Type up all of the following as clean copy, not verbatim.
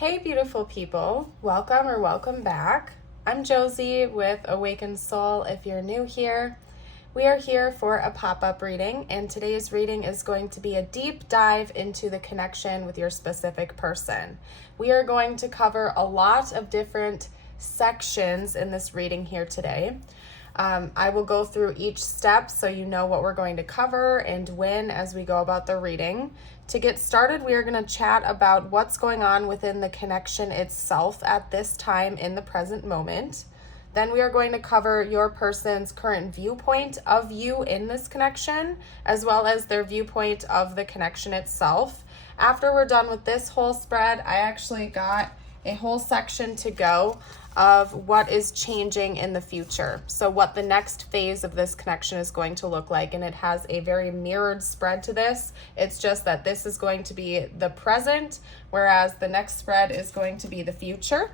Hey beautiful people, welcome or welcome back. I'm Josie with Awakened Soul if you're new here. We are here for a pop-up reading, and today's reading is going to be a deep dive into the connection with your specific person. We are going to cover a lot of different sections in this reading here today. I will go through each step so you know what we're going to cover and when as we go about the reading. To get started, we are going to chat about what's going on within the connection itself at this time in the present moment. Then we are going to cover your person's current viewpoint of you in this connection, as well as their viewpoint of the connection itself. After we're done with this whole spread, I actually got a whole section to go of what is changing in the future. So what the next phase of this connection is going to look like. And it has a very mirrored spread to this. It's just that this is going to be the present, whereas the next spread is going to be the future.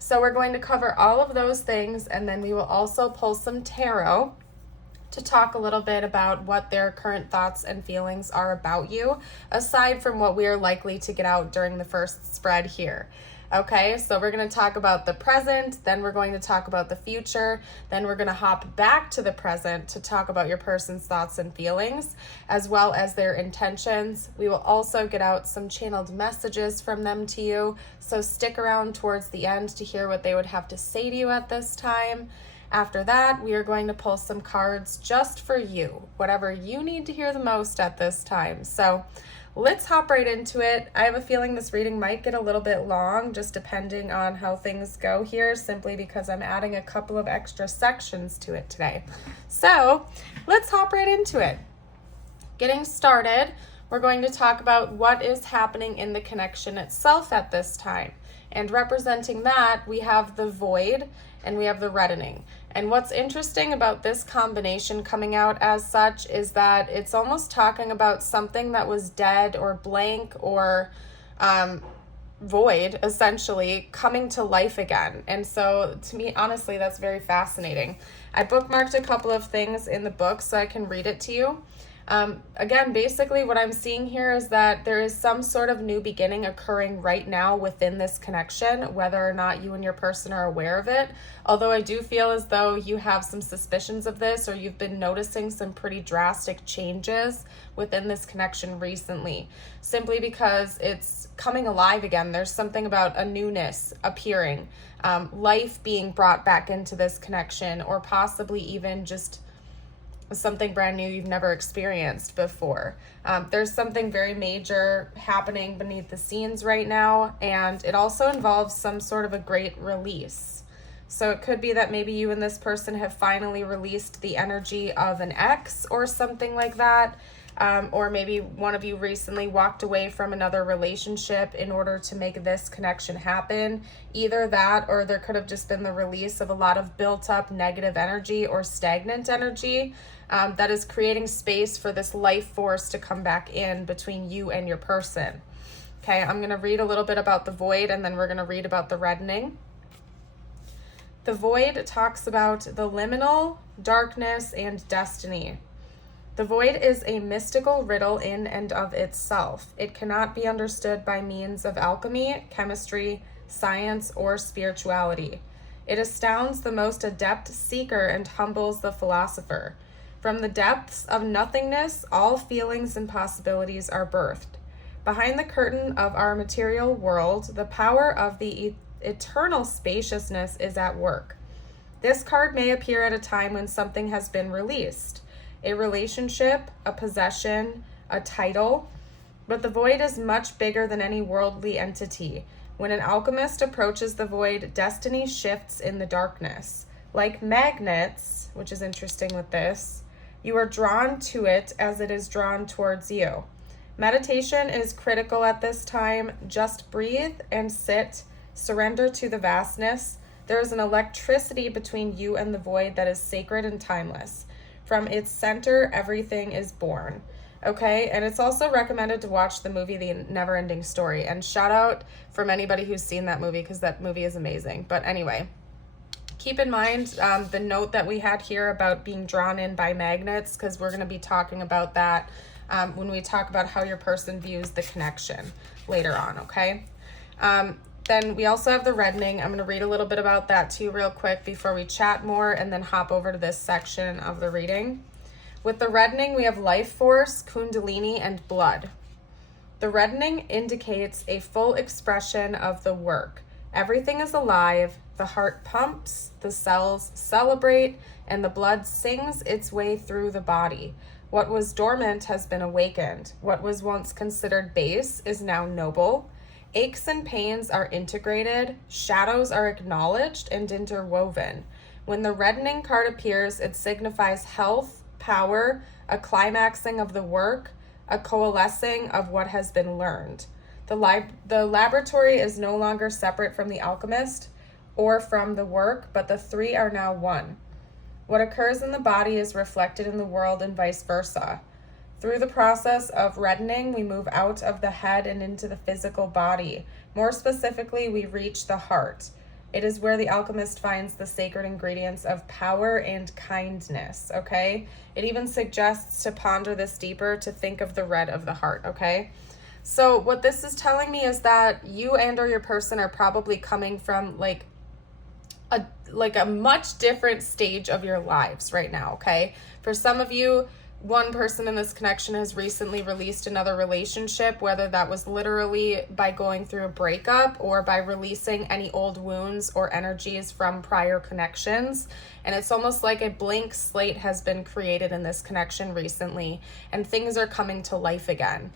So we're going to cover all of those things, and then we will also pull some tarot to talk a little bit about what their current thoughts and feelings are about you, aside from what we are likely to get out during the first spread here. Okay, so we're going to talk about the present, then we're going to talk about the future, then we're going to hop back to the present to talk about your person's thoughts and feelings, as well as their intentions. We will also get out some channeled messages from them to you, so stick around towards the end to hear what they would have to say to you at this time. After that, we are going to pull some cards just for you, whatever you need to hear the most at this time. So let's hop right into it. I have a feeling this reading might get a little bit long, just depending on how things go here, simply because I'm adding a couple of extra sections to it today. So let's hop right into it. Getting started, we're going to talk about what is happening in the connection itself at this time. And representing that, we have the void and we have the reddening. And what's interesting about this combination coming out as such is that it's almost talking about something that was dead or blank or void, essentially, coming to life again. And so to me, honestly, that's very fascinating. I bookmarked a couple of things in the book so I can read it to you. Again, basically what I'm seeing here is that there is some sort of new beginning occurring right now within this connection, whether or not you and your person are aware of it. Although I do feel as though you have some suspicions of this, or you've been noticing some pretty drastic changes within this connection recently, simply because it's coming alive again. There's something about a newness appearing, life being brought back into this connection, or possibly even just something brand new you've never experienced before. There's something very major happening beneath the scenes right now, and it also involves some sort of a great release. So it could be that maybe you and this person have finally released the energy of an ex or something like that, or maybe one of you recently walked away from another relationship in order to make this connection happen. Either that, or there could have just been the release of a lot of built up negative energy or stagnant energy that is creating space for this life force to come back in between you and your person. Okay, I'm going to read a little bit about the void, and then we're going to read about the reddening. The void talks about the liminal, darkness, and destiny. The void is a mystical riddle in and of itself. It cannot be understood by means of alchemy, chemistry, science, or spirituality. It astounds the most adept seeker and humbles the philosopher. From the depths of nothingness, all feelings and possibilities are birthed. Behind the curtain of our material world, the power of the eternal spaciousness is at work. This card may appear at a time when something has been released. A relationship, a possession, a title, but the void is much bigger than any worldly entity. When an alchemist approaches the void, destiny shifts in the darkness. Like magnets, which is interesting with this, you are drawn to it as it is drawn towards you. Meditation is critical at this time. Just breathe and sit, surrender to the vastness. There is an electricity between you and the void that is sacred and timeless. From its center, everything is born. Okay, and it's also recommended to watch the movie The Never-Ending Story. And shout out from anybody who's seen that movie, because that movie is amazing. But anyway, keep in mind the note that we had here about being drawn in by magnets, because we're going to be talking about that when we talk about how your person views the connection later on, okay? Then we also have the reddening. I'm going to read a little bit about that to you real quick before we chat more and then hop over to this section of the reading. With the reddening, we have life force, kundalini, and blood. The reddening indicates a full expression of the work. Everything is alive, the heart pumps, the cells celebrate, and the blood sings its way through the body. What was dormant has been awakened. What was once considered base is now noble. Aches and pains are integrated, shadows are acknowledged and interwoven. When the reddening card appears, it signifies health, power, a climaxing of the work, a coalescing of what has been learned. The laboratory is no longer separate from the alchemist or from the work, but the three are now one. What occurs in the body is reflected in the world and vice versa. Through the process of reddening, we move out of the head and into the physical body. More specifically, we reach the heart. It is where the alchemist finds the sacred ingredients of power and kindness, okay? It even suggests to ponder this deeper, to think of the red of the heart, okay? So what this is telling me is that you and or your person are probably coming from like a much different stage of your lives right now, okay? For some of you, one person in this connection has recently released another relationship, whether that was literally by going through a breakup or by releasing any old wounds or energies from prior connections. And it's almost like a blank slate has been created in this connection recently, and things are coming to life again.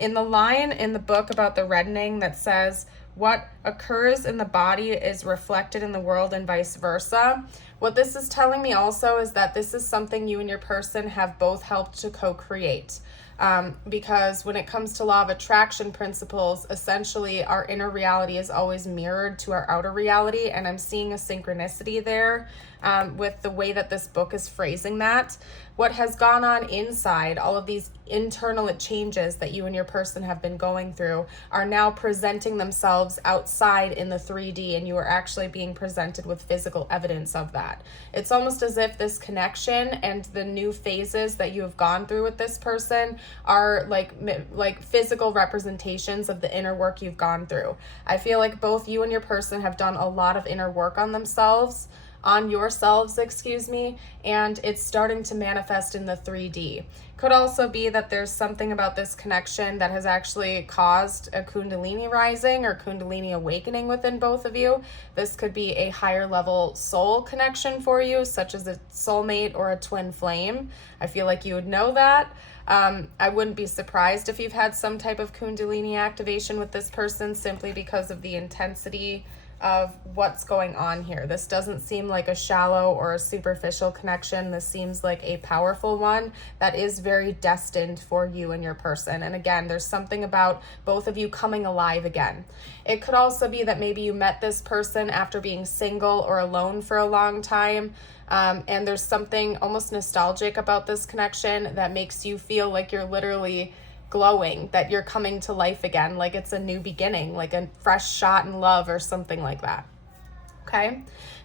In the line in the book about the reddening that says, what occurs in the body is reflected in the world and vice versa. What this is telling me also is that this is something you and your person have both helped to co-create. Because when it comes to law of attraction principles, essentially our inner reality is always mirrored to our outer reality. And I'm seeing a synchronicity there with the way that this book is phrasing that. What has gone on inside, all of these internal changes that you and your person have been going through are now presenting themselves outside in the 3D, and you are actually being presented with physical evidence of that. It's almost as if this connection and the new phases that you have gone through with this person are like physical representations of the inner work you've gone through. I feel like both you and your person have done a lot of inner work on themselves, on yourselves, and it's starting to manifest in the 3D. Could also be that there's something about this connection that has actually caused a kundalini rising or kundalini awakening within both of you. This could be a higher level soul connection for you, such as a soulmate or a twin flame. I feel like you would know that. I wouldn't be surprised if you've had some type of kundalini activation with this person, simply because of the intensity of what's going on here. This doesn't seem like a shallow or a superficial connection. This seems like a powerful one that is very destined for you and your person. And again, there's something about both of you coming alive again. It could also be that maybe you met this person after being single or alone for a long time. And there's something almost nostalgic about this connection that makes you feel like you're literally glowing, that you're coming to life again, like it's a new beginning, like a fresh shot in love or something like that. Okay,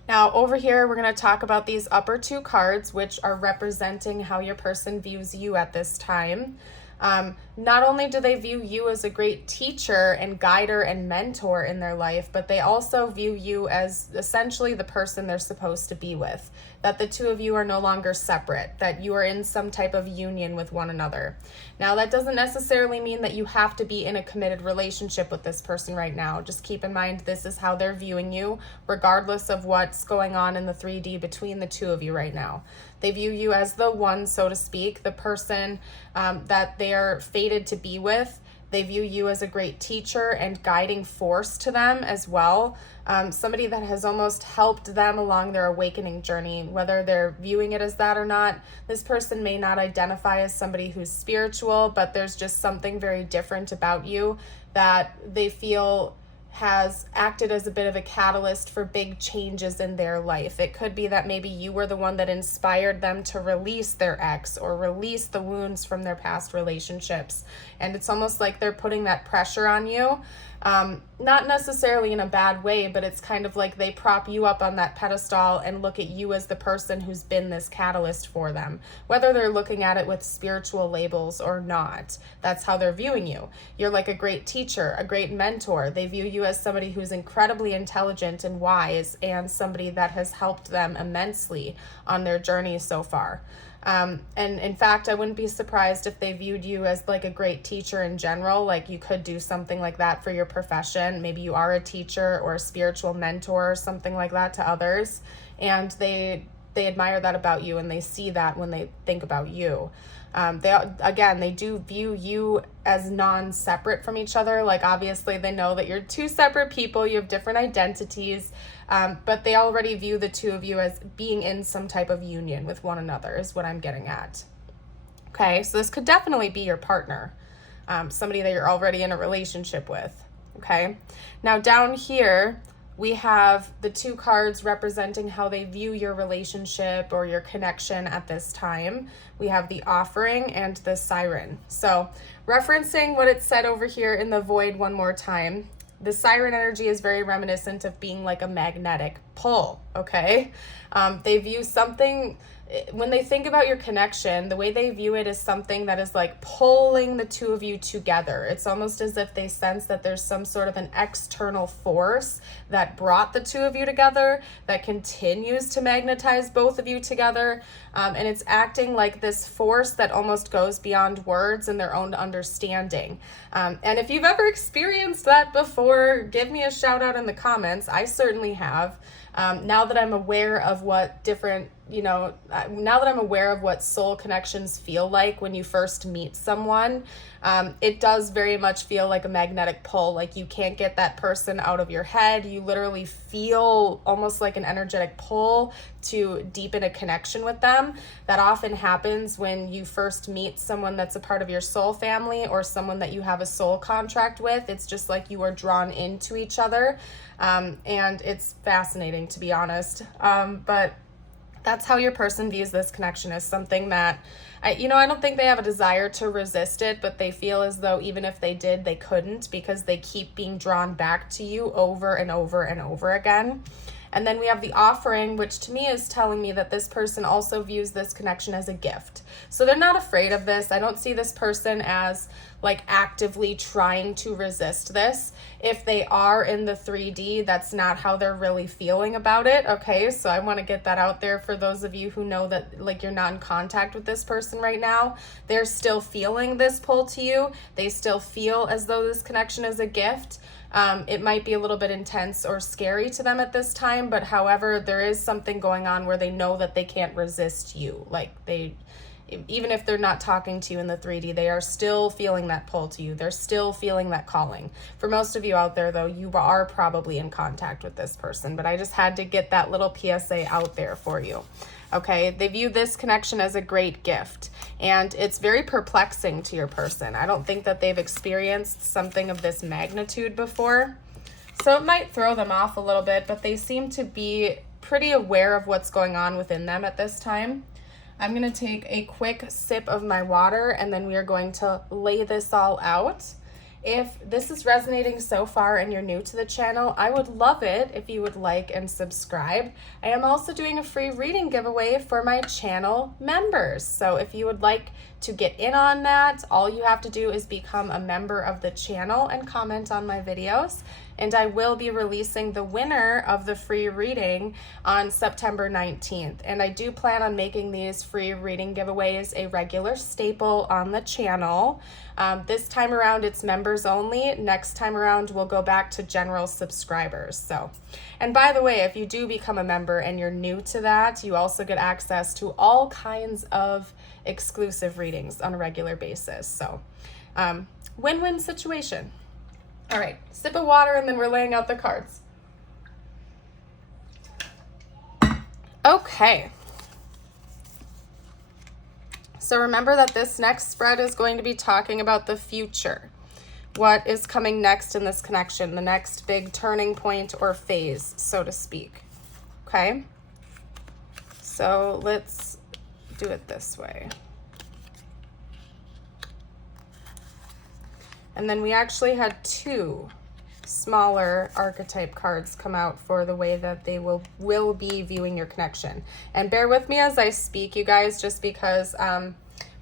now over here we're going to talk about these upper two cards, which are representing how your person views you at this time. Not only do they view you as a great teacher and guider and mentor in their life, but they also view you as essentially the person they're supposed to be with, that the two of you are no longer separate, that you are in some type of union with one another. Now, that doesn't necessarily mean that you have to be in a committed relationship with this person right now. Just keep in mind, this is how they're viewing you, regardless of what's going on in the 3D between the two of you right now. They view you as the one, so to speak, the person that they are fated to be with. They view you as a great teacher and guiding force to them as well. Somebody that has almost helped them along their awakening journey, whether they're viewing it as that or not. This person may not identify as somebody who's spiritual, but there's just something very different about you that they feel has acted as a bit of a catalyst for big changes in their life. It could be that maybe you were the one that inspired them to release their ex or release the wounds from their past relationships. And it's almost like they're putting that pressure on you Not necessarily in a bad way, but it's kind of like they prop you up on that pedestal and look at you as the person who's been this catalyst for them, whether they're looking at it with spiritual labels or not. That's how they're viewing you. You're like a great teacher, a great mentor. They view you as somebody who's incredibly intelligent and wise, and somebody that has helped them immensely on their journey so far. And in fact, I wouldn't be surprised if they viewed you as like a great teacher in general. Like, you could do something like that for your profession. Maybe you are a teacher or a spiritual mentor or something like that to others, and they admire that about you, and they see that when they think about you. They do view you as non-separate from each other. Like, obviously they know that you're two separate people, you have different identities, but they already view the two of you as being in some type of union with one another, is what I'm getting at. Okay, so this could definitely be your partner, somebody that you're already in a relationship with. Okay, now down here we have the two cards representing how they view your relationship or your connection at this time. We have the Offering and the Siren. So referencing what it said over here in the Void one more time, the Siren energy is very reminiscent of being like a magnetic pull, okay? They view something, when they think about your connection, the way they view it is something that is like pulling the two of you together. It's almost as if they sense that there's some sort of an external force that brought the two of you together, that continues to magnetize both of you together. And it's acting like this force that almost goes beyond words and their own understanding. And if you've ever experienced that before, give me a shout out in the comments. I certainly have. Now that I'm aware of what now that I'm aware of what soul connections feel like when you first meet someone, it does very much feel like a magnetic pull. Like, you can't get that person out of your head. You literally feel almost like an energetic pull to deepen a connection with them. That often happens when you first meet someone that's a part of your soul family or someone that you have a soul contract with. It's just like you are drawn into each other. And it's fascinating, to be honest. But that's how your person views this connection, as something that, I don't think they have a desire to resist it, but they feel as though even if they did, they couldn't, because they keep being drawn back to you over and over and over again. And then we have the Offering, which to me is telling me that this person also views this connection as a gift. So they're not afraid of this. I don't see this person as like actively trying to resist this. If they are in the 3D, that's not how they're really feeling about it. Okay, so I want to get that out there for those of you who know that like you're not in contact with this person right now. They're still feeling this pull to you. They still feel as though this connection is a gift. It might be a little bit intense or scary to them at this time, but however, there is something going on where they know that they can't resist you. Like, even if they're not talking to you in the 3D, they are still feeling that pull to you. They're still feeling that calling. For most of you out there, though, you are probably in contact with this person, but I just had to get that little PSA out there for you. Okay, they view this connection as a great gift, and it's very perplexing to your person. I don't think that they've experienced something of this magnitude before, so it might throw them off a little bit, but they seem to be pretty aware of what's going on within them at this time. I'm going to take a quick sip of my water, and then we are going to lay this all out. If this is resonating so far and you're new to the channel, I would love it if you would like and subscribe. I am also doing a free reading giveaway for my channel members. So if you would like to get in on that, all you have to do is become a member of the channel and comment on my videos. And I will be releasing the winner of the free reading on September 19th. And I do plan on making these free reading giveaways a regular staple on the channel. This time around, it's members only. Next time around, we'll go back to general subscribers. So, and by the way, if you do become a member and you're new to that, you also get access to all kinds of exclusive readings on a regular basis. So, win-win situation. All right, sip of water, and then we're laying out the cards. Okay. So remember that this next spread is going to be talking about the future. What is coming next in this connection, the next big turning point or phase, so to speak. Okay? So let's do it this way. And then we actually had two smaller archetype cards come out for the way that they will be viewing your connection. And bear with me as I speak, you guys, just because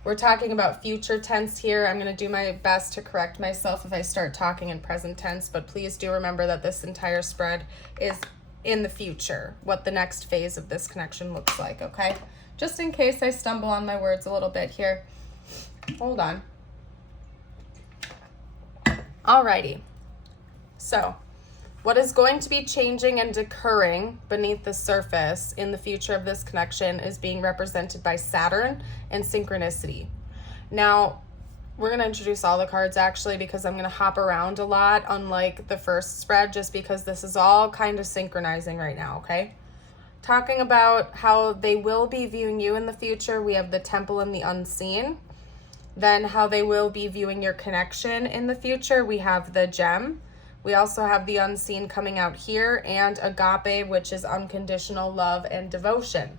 we're talking about future tense here. I'm going to do my best to correct myself if I start talking in present tense, but please do remember that this entire spread is in the future, what the next phase of this connection looks like, okay? Just in case I stumble on my words a little bit here. Hold on. Alrighty. So, what is going to be changing and occurring beneath the surface in the future of this connection is being represented by Saturn and synchronicity. Now, we're going to introduce all the cards actually because I'm going to hop around a lot, unlike the first spread, just because this is all kind of synchronizing right now, okay? Talking about how they will be viewing you in the future, we have the Temple and the Unseen. Then how they will be viewing your connection in the future, we have the Gem. We also have the Unseen coming out here, and Agape, which is unconditional love and devotion.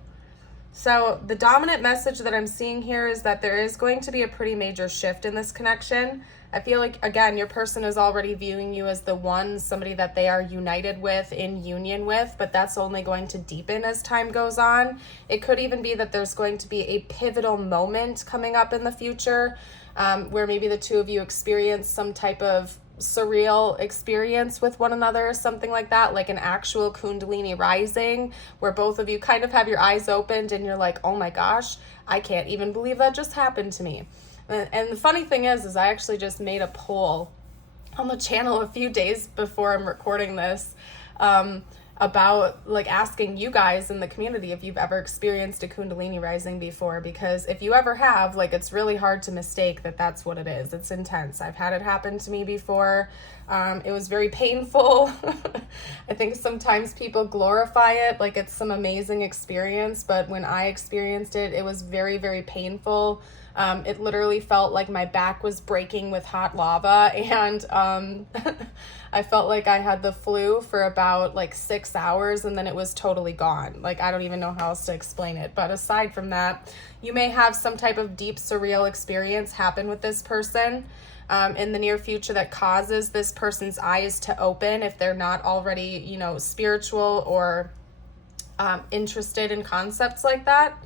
So the dominant message that I'm seeing here is that there is going to be a pretty major shift in this connection. I feel like, again, your person is already viewing you as the one, somebody that they are united with, in union with, but that's only going to deepen as time goes on. It could even be that there's going to be a pivotal moment coming up in the future where maybe the two of you experience some type of surreal experience with one another, something like that, like an actual Kundalini rising where both of you kind of have your eyes opened and you're like, oh my gosh, I can't even believe that just happened to me. And the funny thing is I actually just made a poll on the channel a few days before I'm recording this about like asking you guys in the community if you've ever experienced a Kundalini rising before, because if you ever have, like, it's really hard to mistake that that's what it is. It's intense. I've had it happen to me before. It was very painful. I think sometimes people glorify it like it's some amazing experience, but when I experienced it, it was very, very painful. It literally felt like my back was breaking with hot lava, and I felt like I had the flu for about like 6 hours and then it was totally gone. Like, I don't even know how else to explain it. But aside from that, you may have some type of deep surreal experience happen with this person in the near future that causes this person's eyes to open if they're not already, you know, spiritual or interested in concepts like that.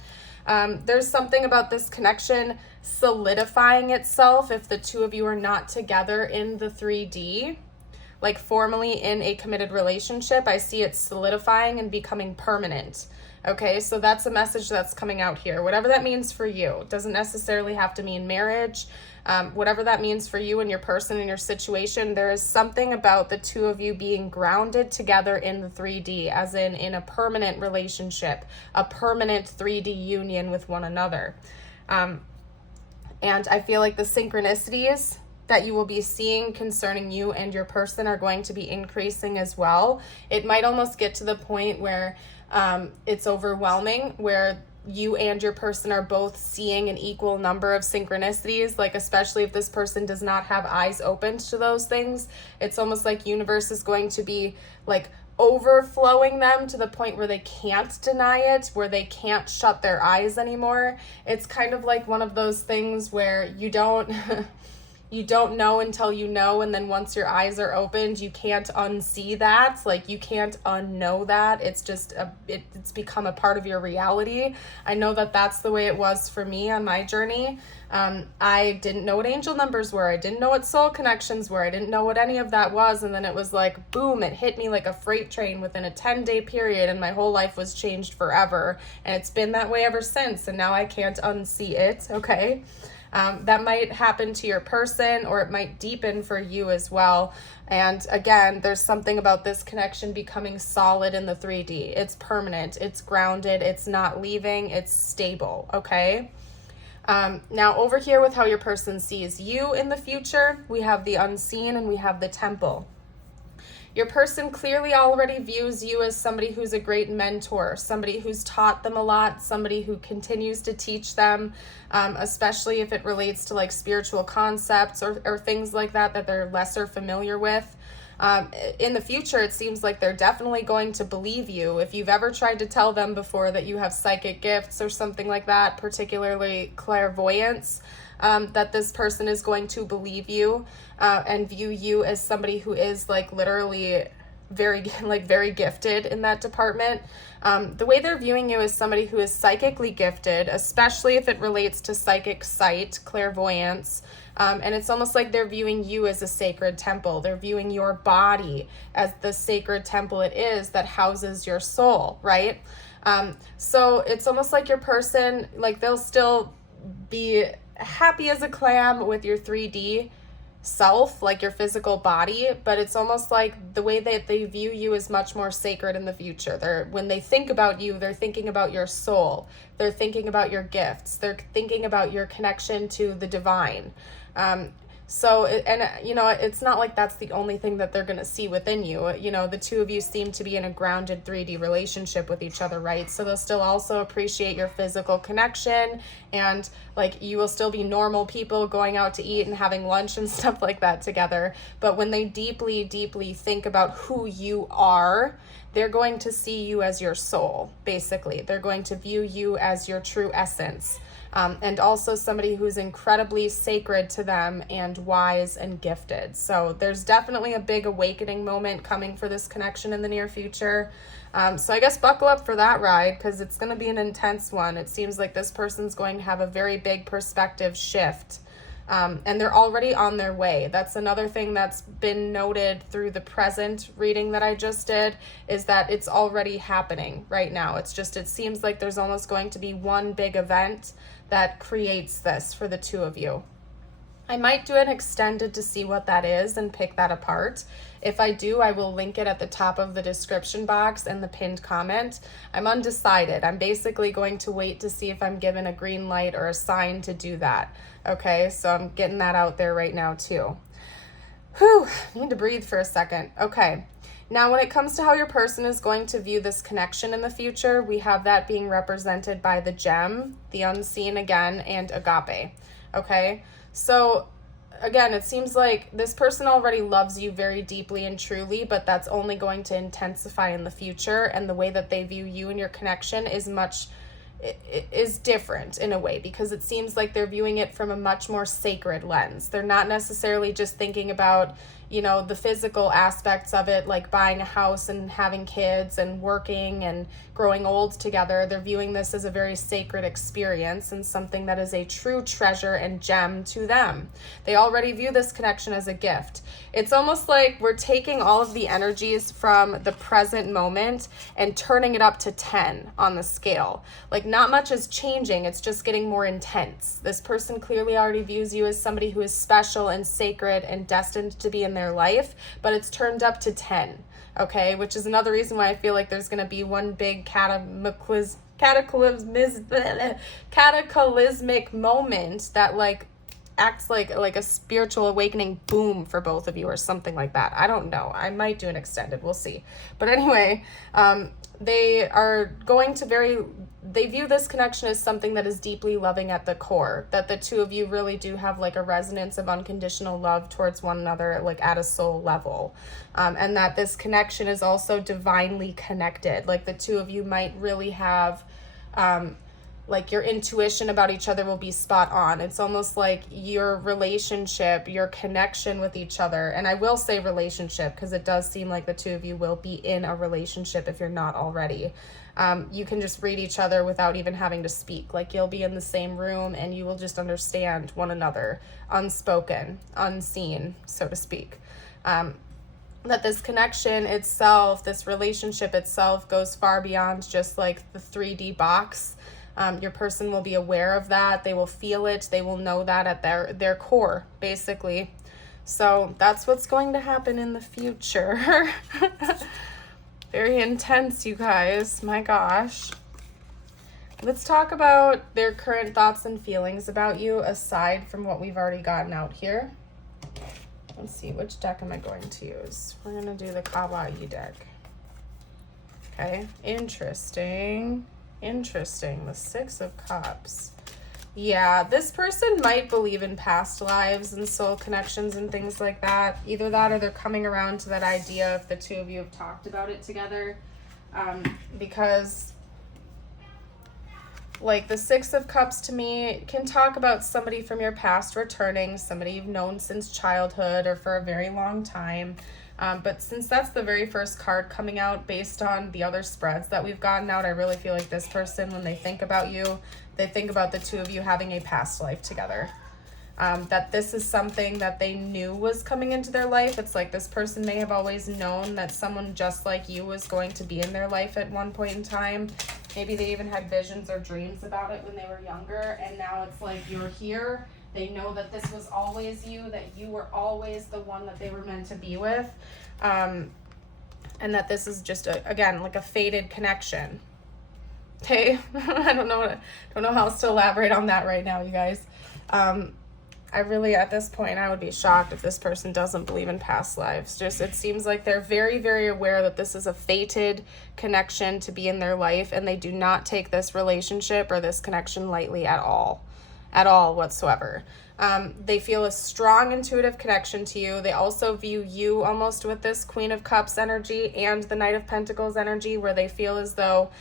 There's something about this connection solidifying itself if the two of you are not together in the 3D, like formally in a committed relationship. I see it solidifying and becoming permanent. Okay, so that's a message that's coming out here. Whatever that means for you. It doesn't necessarily have to mean marriage. Whatever that means for you and your person and your situation, there is something about the two of you being grounded together in the 3D, as in a permanent relationship, a permanent 3D union with one another. And I feel like the synchronicities that you will be seeing concerning you and your person are going to be increasing as well. It might almost get to the point where it's overwhelming, where you and your person are both seeing an equal number of synchronicities, like especially if this person does not have eyes opened to those things. It's almost like universe is going to be like overflowing them to the point where they can't deny it, where they can't shut their eyes anymore. It's kind of like one of those things where you don't you don't know until you know, and then once your eyes are opened, you can't unsee that. Like, you can't unknow that. It's just it's become a part of your reality. I know that that's the way it was for me on my journey. I didn't know what angel numbers were. I didn't know what soul connections were. I didn't know what any of that was. And then it was like, boom, it hit me like a freight train within a 10-day period, and my whole life was changed forever. And it's been that way ever since. And now I can't unsee it, okay? That might happen to your person, or it might deepen for you as well. And again, there's something about this connection becoming solid in the 3D. It's permanent, it's grounded, it's not leaving, it's stable, okay? Now over here with how your person sees you in the future, we have the Unseen and we have the Temple. Your person clearly already views you as somebody who's a great mentor, somebody who's taught them a lot, somebody who continues to teach them, especially if it relates to like spiritual concepts or things like that they're lesser familiar with. In the future, it seems like they're definitely going to believe you. If you've ever tried to tell them before that you have psychic gifts or something like that, particularly clairvoyance, that this person is going to believe you and view you as somebody who is like literally very gifted in that department. The way they're viewing you as somebody who is psychically gifted, especially if it relates to psychic sight, clairvoyance, and it's almost like they're viewing you as a sacred temple. They're viewing your body as the sacred temple it is that houses your soul, right? So it's almost like your person, like they'll still be happy as a clam with your 3D self, like your physical body, but it's almost like the way that they view you is much more sacred in the future. When they think about you, they're thinking about your soul. They're thinking about your gifts. They're thinking about your connection to the divine. It's not like that's the only thing that they're going to see within you. The two of you seem to be in a grounded 3D relationship with each other, right? So they'll still also appreciate your physical connection, and like you will still be normal people going out to eat and having lunch and stuff like that together. But when they deeply, deeply think about who you are, they're going to see you as your soul, basically. They're going to view you as your true essence. And also somebody who's incredibly sacred to them and wise and gifted. So there's definitely a big awakening moment coming for this connection in the near future. So I guess buckle up for that ride, because it's going to be an intense one. It seems like this person's going to have a very big perspective shift. And they're already on their way. That's another thing that's been noted through the present reading that I just did, is that it's already happening right now. It seems like there's almost going to be one big event that creates this for the two of you. I might do an extended to see what that is and pick that apart. If I do, I will link it at the top of the description box and the pinned comment. I'm undecided. I'm basically going to wait to see if I'm given a green light or a sign to do that. Okay, so I'm getting that out there right now too. Whew, need to breathe for a second. Okay, now when it comes to how your person is going to view this connection in the future, we have that being represented by the gem, the unseen again, and agape. Okay, so again, it seems like this person already loves you very deeply and truly, but that's only going to intensify in the future, and the way that they view you and your connection is different in a way, because it seems like they're viewing it from a much more sacred lens. They're not necessarily just thinking about, the physical aspects of it, like buying a house and having kids and working and growing old together. They're viewing this as a very sacred experience and something that is a true treasure and gem to them. They already view this connection as a gift. It's almost like we're taking all of the energies from the present moment and turning it up to 10 on the scale. Like, not much is changing, it's just getting more intense. This person clearly already views you as somebody who is special and sacred and destined to be in their life, but it's turned up to 10, okay? Which is another reason why I feel like there's going to be one big cataclysmic moment that like acts like a spiritual awakening boom for both of you or something like that. I don't know. I might do an extended. We'll see. But anyway, they are going to they view this connection as something that is deeply loving at the core, that the two of you really do have like a resonance of unconditional love towards one another, like at a soul level. And that this connection is also divinely connected. Like the two of you might really have, like your intuition about each other will be spot on. It's almost like your relationship, your connection with each other. And I will say relationship, because it does seem like the two of you will be in a relationship if you're not already. You can just read each other without even having to speak. Like you'll be in the same room and you will just understand one another, unspoken, unseen, so to speak. That this connection itself, this relationship itself goes far beyond just like the 3D box. Your person will be aware of that. They will feel it. They will know that at their core, basically. So that's what's going to happen in the future. Very intense, you guys. My gosh. Let's talk about their current thoughts and feelings about you, aside from what we've already gotten out here. Let's see, which deck am I going to use? We're going to do the Kawaii deck. Okay, interesting. The 6 of Cups. Yeah, this person might believe in past lives and soul connections and things like that. Either that or they're coming around to that idea if the two of you have talked about it together. Because, like, the Six of Cups to me can talk about somebody from your past returning, somebody you've known since childhood or for a very long time. But since that's the very first card coming out based on the other spreads that we've gotten out, I really feel like this person, when they think about you, they think about the two of you having a past life together. That this is something that they knew was coming into their life. It's like this person may have always known that someone just like you was going to be in their life at one point in time. Maybe they even had visions or dreams about it when they were younger, and now it's like you're here. They know that this was always you, that you were always the one that they were meant to be with. And that this is just, again, like a fated connection. Okay? I don't know how else to elaborate on that right now, you guys. I really, at this point, I would be shocked if this person doesn't believe in past lives. Just, it seems like they're very, very aware that this is a fated connection to be in their life, and they do not take this relationship or this connection lightly at all whatsoever. They feel a strong intuitive connection to you. They also view you almost with this Queen of Cups energy and the Knight of Pentacles energy, where they feel as though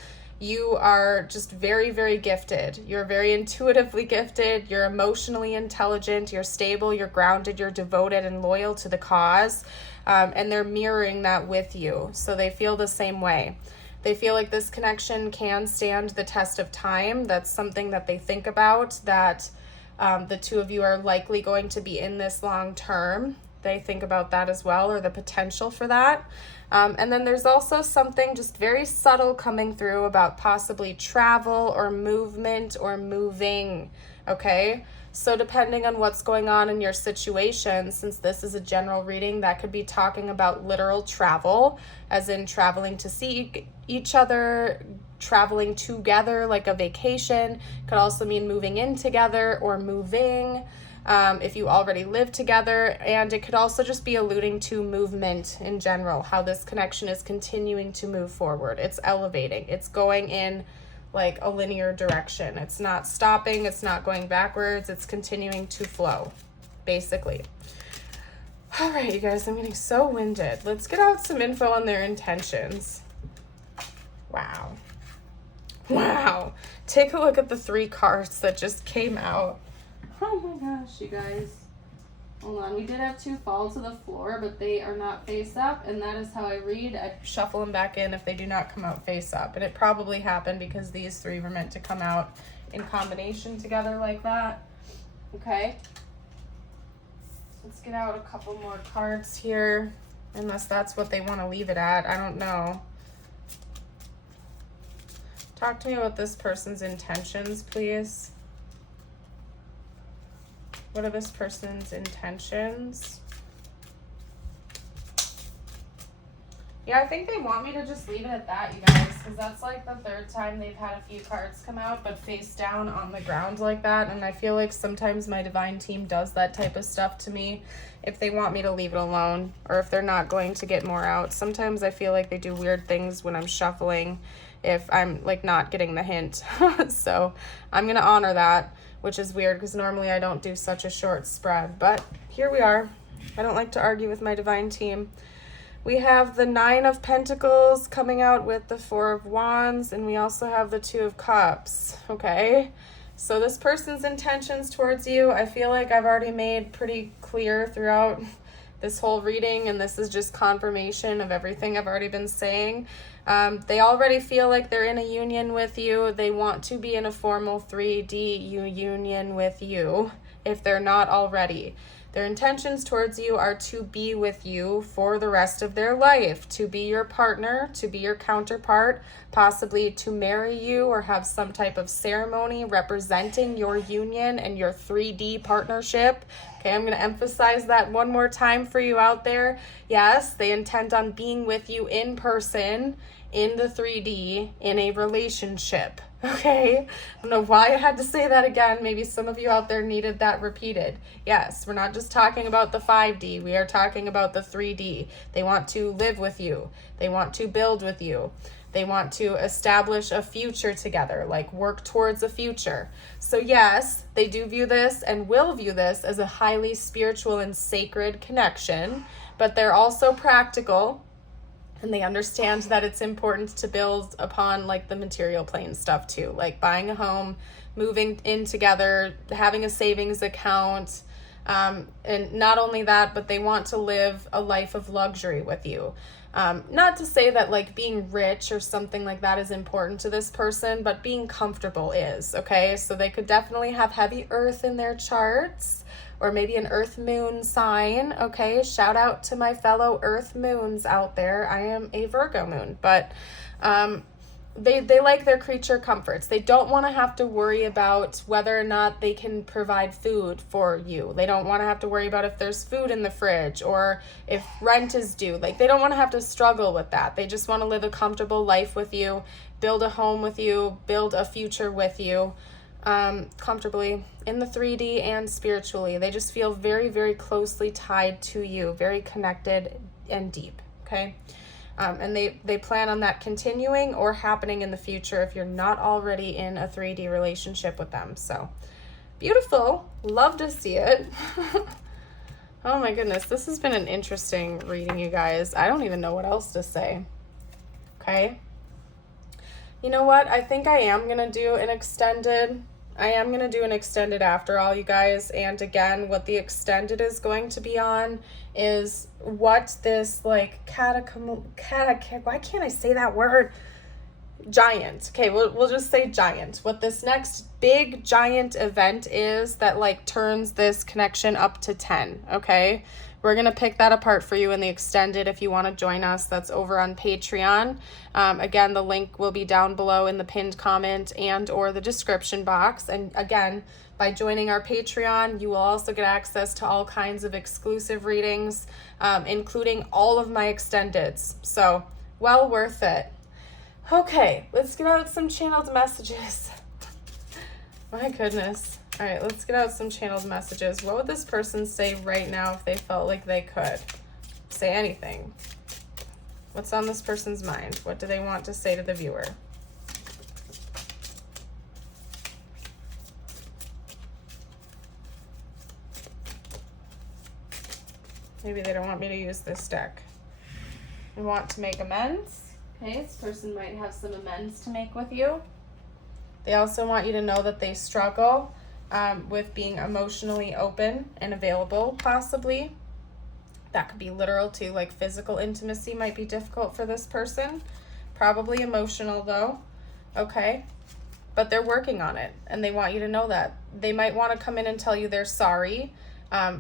you are just very, very gifted. You're very intuitively gifted. You're emotionally intelligent. You're stable. You're grounded. You're devoted and loyal to the cause. And they're mirroring that with you. So they feel the same way. They feel like this connection can stand the test of time. That's something that they think about, that the two of you are likely going to be in this long term. They think about that as well, or the potential for that. And then there's also something just very subtle coming through about possibly travel or movement or moving, okay? So depending on what's going on in your situation, since this is a general reading, that could be talking about literal travel, as in traveling to see each other, traveling together like a vacation. Could also mean moving in together or moving. If you already live together, and it could also just be alluding to movement in general, how this connection is continuing to move forward. It's elevating. It's going in like a linear direction. It's not stopping. It's not going backwards. It's continuing to flow, basically. All right, you guys, I'm getting so winded. Let's get out some info on their intentions. Wow. Wow. Take a look at the 3 cards that just came out. Oh my gosh, you guys. Hold on, we did have 2 fall to the floor, but they are not face up, and that is how I read. I shuffle them back in if they do not come out face up. And it probably happened because these 3 were meant to come out in combination together like that. Okay. Let's get out a couple more cards here, unless that's what they want to leave it at. I don't know. Talk to me about this person's intentions, please. What are this person's intentions? Yeah, I think they want me to just leave it at that, you guys, because that's like the 3rd time they've had a few cards come out, but face down on the ground like that, and I feel like sometimes my divine team does that type of stuff to me if they want me to leave it alone, or if they're not going to get more out. Sometimes I feel like they do weird things when I'm shuffling if I'm like not getting the hint. So I'm going to honor that, which is weird because normally I don't do such a short spread, but here we are. I don't like to argue with my divine team. We have the 9 of Pentacles coming out with the 4 of Wands, and we also have the 2 of Cups, okay? So this person's intentions towards you, I feel like I've already made pretty clear throughout this whole reading, and this is just confirmation of everything I've already been saying. They already feel like they're in a union with you. They want to be in a formal 3D union with you if they're not already. Their intentions towards you are to be with you for the rest of their life, to be your partner, to be your counterpart, possibly to marry you or have some type of ceremony representing your union and your 3D partnership. Okay, I'm going to emphasize that one more time for you out there. Yes, they intend on being with you in person, in the 3D, in a relationship. Okay, I don't know why I had to say that again. Maybe some of you out there needed that repeated. Yes, we're not just talking about the 5D. We are talking about the 3D. They want to live with you. They want to build with you. They want to establish a future together, like work towards a future. So yes, they do view this and will view this as a highly spiritual and sacred connection, but they're also practical. And they understand that it's important to build upon like the material plane stuff too, like buying a home, moving in together, having a savings account. And not only that, but they want to live a life of luxury with you. Not to say that like being rich or something like that is important to this person, but being comfortable is, okay? So they could definitely have heavy earth in their charts, or maybe an earth moon sign, okay? Shout out to my fellow earth moons out there. I am a Virgo moon, but they like their creature comforts. They don't want to have to worry about whether or not they can provide food for you. They don't want to have to worry about if there's food in the fridge or if rent is due. Like, they don't want to have to struggle with that. They just want to live a comfortable life with you, build a home with you, build a future with you. Comfortably in the 3D and spiritually. They just feel very, very closely tied to you, very connected and deep, okay? And they plan on that continuing or happening in the future if you're not already in a 3D relationship with them. So beautiful. Love to see it. Oh my goodness, this has been an interesting reading, you guys. I don't even know what else to say. Okay? You know what? I think I am going to do an extended. After all, you guys. And again, what the extended is going to be on is what this like why can't I say that word? Giant. Okay, we'll just say giant. What this next big giant event is that like turns this connection up to 10, okay? We're going to pick that apart for you in the extended if you want to join us. That's over on Patreon. Again, the link will be down below in the pinned comment and or the description box. And again, by joining our Patreon, you will also get access to all kinds of exclusive readings, including all of my extendeds. So, well worth it. Okay, let's get out some channeled messages. My goodness. All right, let's get out some channeled messages. What would this person say right now if they felt like they could? Say anything. What's on this person's mind? What do they want to say to the viewer? Maybe they don't want me to use this deck. They want to make amends. Okay, this person might have some amends to make with you. They also want you to know that they struggle with being emotionally open and available, possibly. That could be literal too, like physical intimacy might be difficult for this person. Probably emotional though, okay? But they're working on it, and they want you to know that. They might want to come in and tell you they're sorry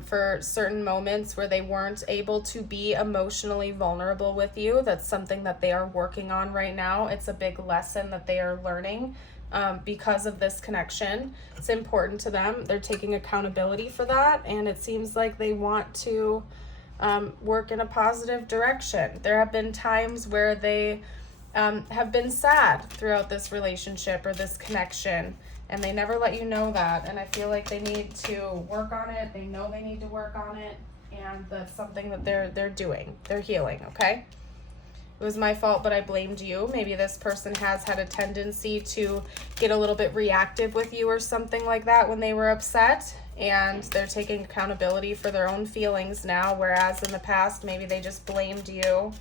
for certain moments where they weren't able to be emotionally vulnerable with you. That's something that they are working on right now. It's a big lesson that they are learning. Because of this connection. It's important to them. They're taking accountability for that, and it seems like they want to work in a positive direction. There have been times where they have been sad throughout this relationship or this connection, and they never let you know that, and I feel like they need to work on it. They know they need to work on it, and that's something that they're doing. They're healing, okay? It was my fault, but I blamed you. Maybe this person has had a tendency to get a little bit reactive with you or something like that when they were upset, and they're taking accountability for their own feelings now, whereas in the past, maybe they just blamed you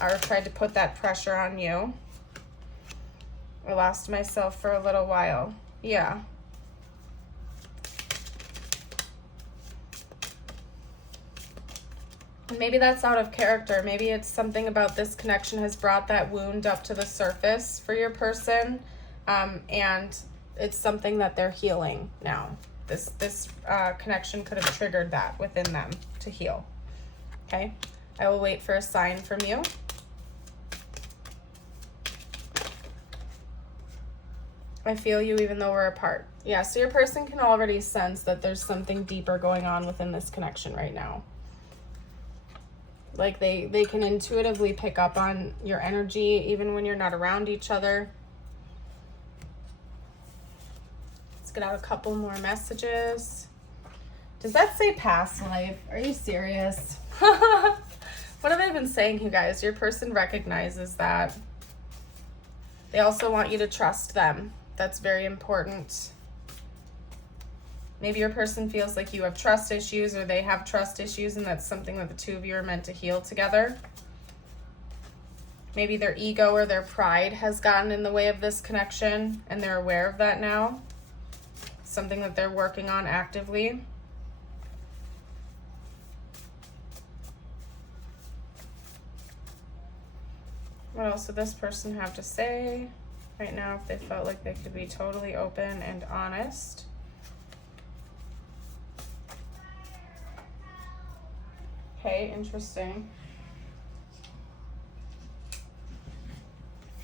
or tried to put that pressure on you. I lost myself for a little while. Yeah. Maybe that's out of character. Maybe it's something about this connection has brought that wound up to the surface for your person, and it's something that they're healing now. This connection could have triggered that within them to heal. Okay, I will wait for a sign from you. I feel you even though we're apart. Yeah, so your person can already sense that there's something deeper going on within this connection right now. Like they can intuitively pick up on your energy even when you're not around each other. get out a couple more messages. Does that say past life? Are you serious? What have I been saying, you guys? Your person recognizes that. They also want you to trust them. That's very important. Maybe your person feels like you have trust issues or they have trust issues, and that's something that the two of you are meant to heal together. Maybe their ego or their pride has gotten in the way of this connection, and they're aware of that now. Something that they're working on actively. What else would this person have to say right now if they felt like they could be totally open and honest? Okay, interesting.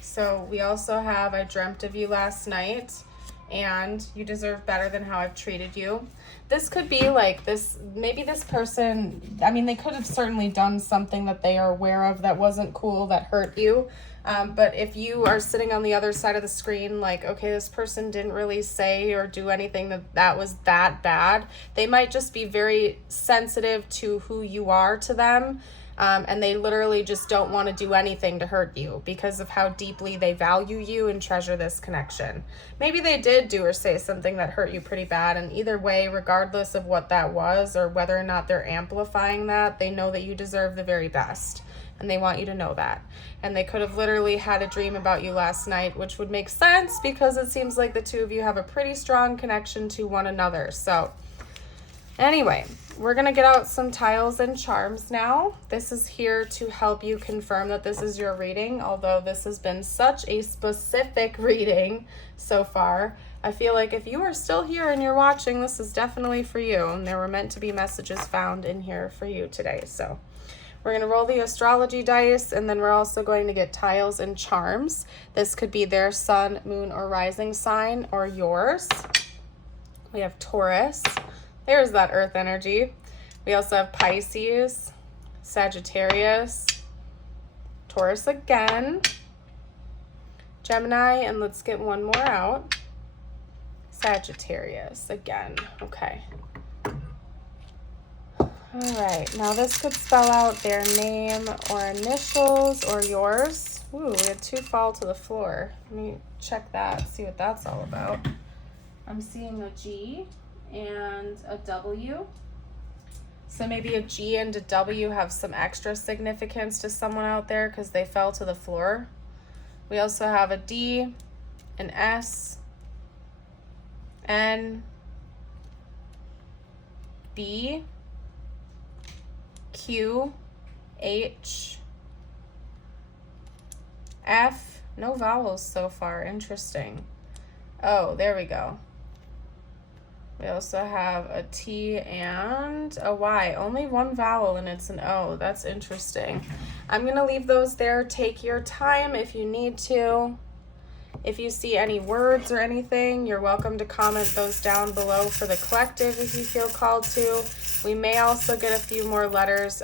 So we also have, I dreamt of you last night, and you deserve better than how I've treated you. This could be like this, maybe this person, I mean, they could have certainly done something that they are aware of that wasn't cool, that hurt you. But if you are sitting on the other side of the screen, like, okay, this person didn't really say or do anything that was that bad, they might just be very sensitive to who you are to them. And they literally just don't want to do anything to hurt you because of how deeply they value you and treasure this connection. Maybe they did do or say something that hurt you pretty bad, and either way, regardless of what that was or whether or not they're amplifying that, they know that you deserve the very best, and they want you to know that. And they could have literally had a dream about you last night, which would make sense because it seems like the two of you have a pretty strong connection to one another. So anyway, we're going to get out some tiles and charms now. This is here to help you confirm that this is your reading, although this has been such a specific reading so far. I feel like if you are still here and you're watching, this is definitely for you, and there were meant to be messages found in here for you today. So we're going to roll the astrology dice, and then we're also going to get tiles and charms. This could be their sun, moon, or rising sign, or yours. We have Taurus. There's that earth energy. We also have Pisces, Sagittarius, Taurus again, Gemini, and let's get one more out. Sagittarius again. Okay. All right. Now this could spell out their name or initials or yours. Ooh, we had 2 fall to the floor. Let me check that, see what that's all about. I'm seeing a G and a W. So maybe a G and a W have some extra significance to someone out there because they fell to the floor. We also have a D, an S, N, B, Q, H, F. No vowels so far. Interesting. Oh, there we go. We also have a T and a Y. Only one vowel and it's an O. That's interesting. I'm going to leave those there. Take your time if you need to. If you see any words or anything, you're welcome to comment those down below for the collective if you feel called to. We may also get a few more letters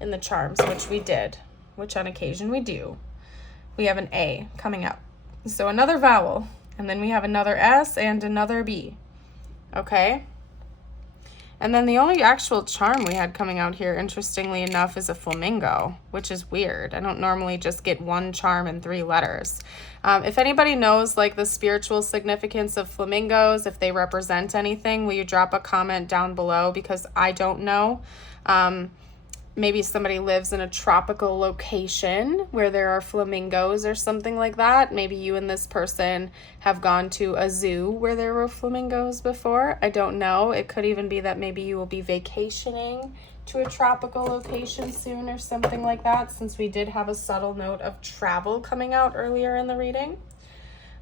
in the charms, which we did, which on occasion we do. We have an A coming up. So another vowel. And then we have another S and another B. Okay. And then the only actual charm we had coming out here, interestingly enough, is a flamingo, which is weird. I don't normally just get one charm and 3 letters. If anybody knows like the spiritual significance of flamingos, if they represent anything, will you drop a comment down below, because I don't know. Maybe somebody lives in a tropical location where there are flamingos or something like that. Maybe you and this person have gone to a zoo where there were flamingos before. I don't know. It could even be that maybe you will be vacationing to a tropical location soon or something like that, since we did have a subtle note of travel coming out earlier in the reading.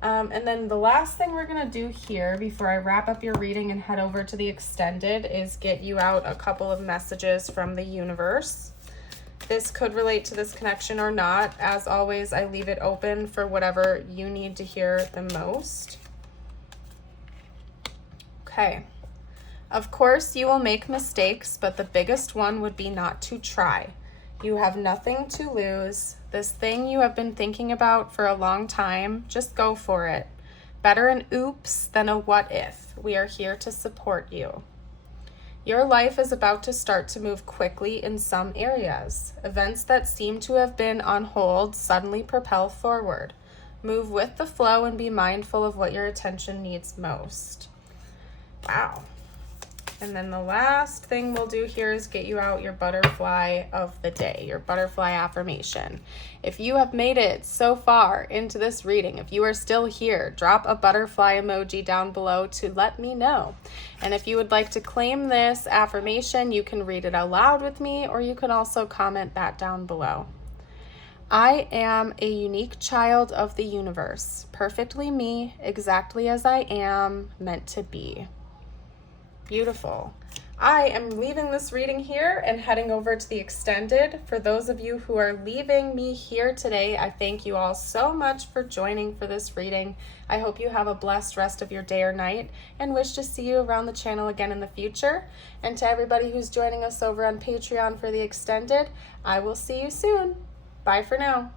And then the last thing we're going to do here before I wrap up your reading and head over to the extended is get you out a couple of messages from the universe. This could relate to this connection or not. As always, I leave it open for whatever you need to hear the most. Okay. Of course, you will make mistakes, but the biggest one would be not to try. You have nothing to lose. This thing you have been thinking about for a long time, just go for it. Better an oops than a what if. We are here to support you. Your life is about to start to move quickly in some areas. Events that seem to have been on hold suddenly propel forward. Move with the flow and be mindful of what your attention needs most. Wow. And then the last thing we'll do here is get you out your butterfly of the day, your butterfly affirmation. If you have made it so far into this reading, if you are still here, drop a butterfly emoji down below to let me know. And if you would like to claim this affirmation, you can read it out loud with me, or you can also comment that down below. I am a unique child of the universe, perfectly me, exactly as I am, meant to be. Beautiful. I am leaving this reading here and heading over to the extended. For those of you who are leaving me here today, I thank you all so much for joining for this reading. I hope you have a blessed rest of your day or night and wish to see you around the channel again in the future. And to everybody who's joining us over on Patreon for the extended, I will see you soon. Bye for now.